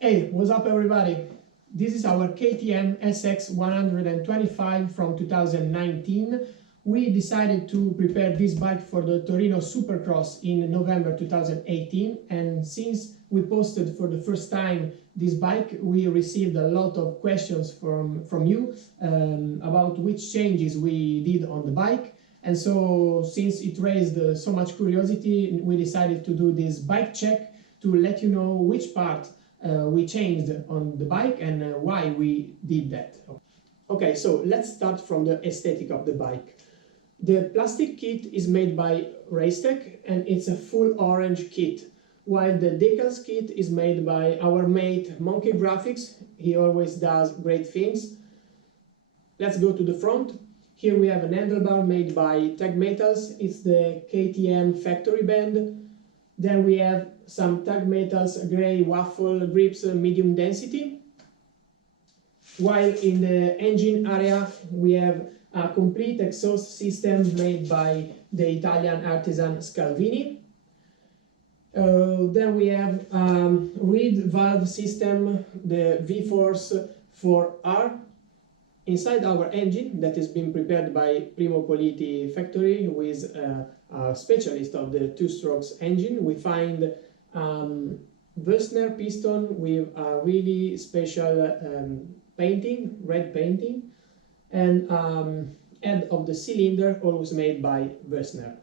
Hey, what's up everybody? This is our KTM SX 125 from 2019. We decided to prepare this bike for the Torino Supercross in November 2018, and since we posted for the first time this bike, we received a lot of questions from you about which changes we did on the bike. And so, since it raised so much curiosity, we decided to do this bike check to let you know which part we changed on the bike and why we did that. Okay, so let's start from the aesthetic of the bike. The plastic kit is made by Racetech and it's a full orange kit, while the decals kit is made by our mate Monkey Graphics. He always does great things. Let's go to the front. Here we have an handlebar made by Tag Metals. It's the KTM factory band. Then we have some Tag Metals grey waffle grips, medium density. While in the engine area we have a complete exhaust system made by the Italian artisan Scalvini. Then we have reed valve system, the VForce 4R. Inside our engine, that has been prepared by Primo Politi factory, who is a specialist of the two-strokes engine, we find Wössner piston with a really special painting, red painting, and head of the cylinder always made by Wössner.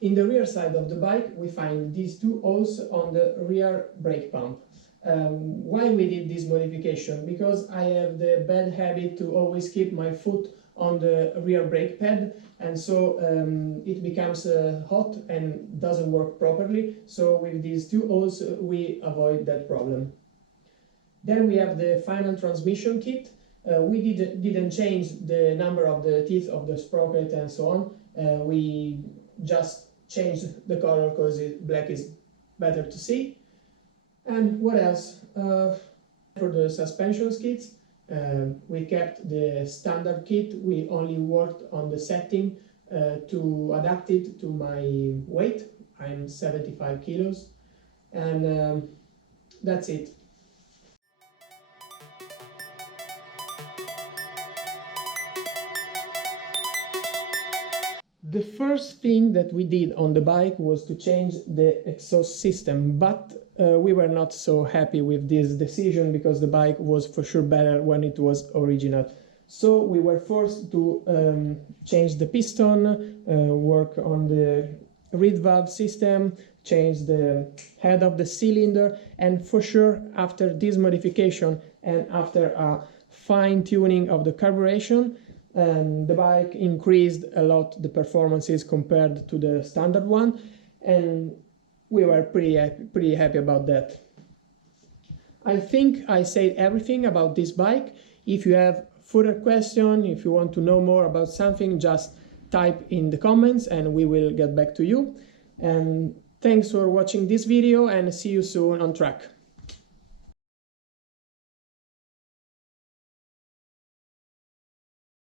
In the rear side of the bike, we find these two holes on the rear brake pump. Why we did this modification? Because I have the bad habit to always keep my foot on the rear brake pad, and so it becomes hot and doesn't work properly. So with these two holes we avoid that problem. Then we have the final transmission kit. We didn't change the number of the teeth of the sprocket and so on. We just changed the color because black is better to see. And what else? For the suspensions kits, we kept the standard kit. We only worked on the setting to adapt it to my weight. I'm 75 kilos, and that's it. The first thing that we did on the bike was to change the exhaust system, but we were not so happy with this decision because the bike was for sure better when it was original. So we were forced to change the piston, work on the reed valve system, change the head of the cylinder, and for sure after this modification and after a fine-tuning of the carburation, the bike increased a lot the performances compared to the standard one, and we were pretty happy about that. I think I said everything about this bike. If you have further questions, if you want to know more about something, just type in the comments and we will get back to you. And thanks for watching this video, and see you soon on track.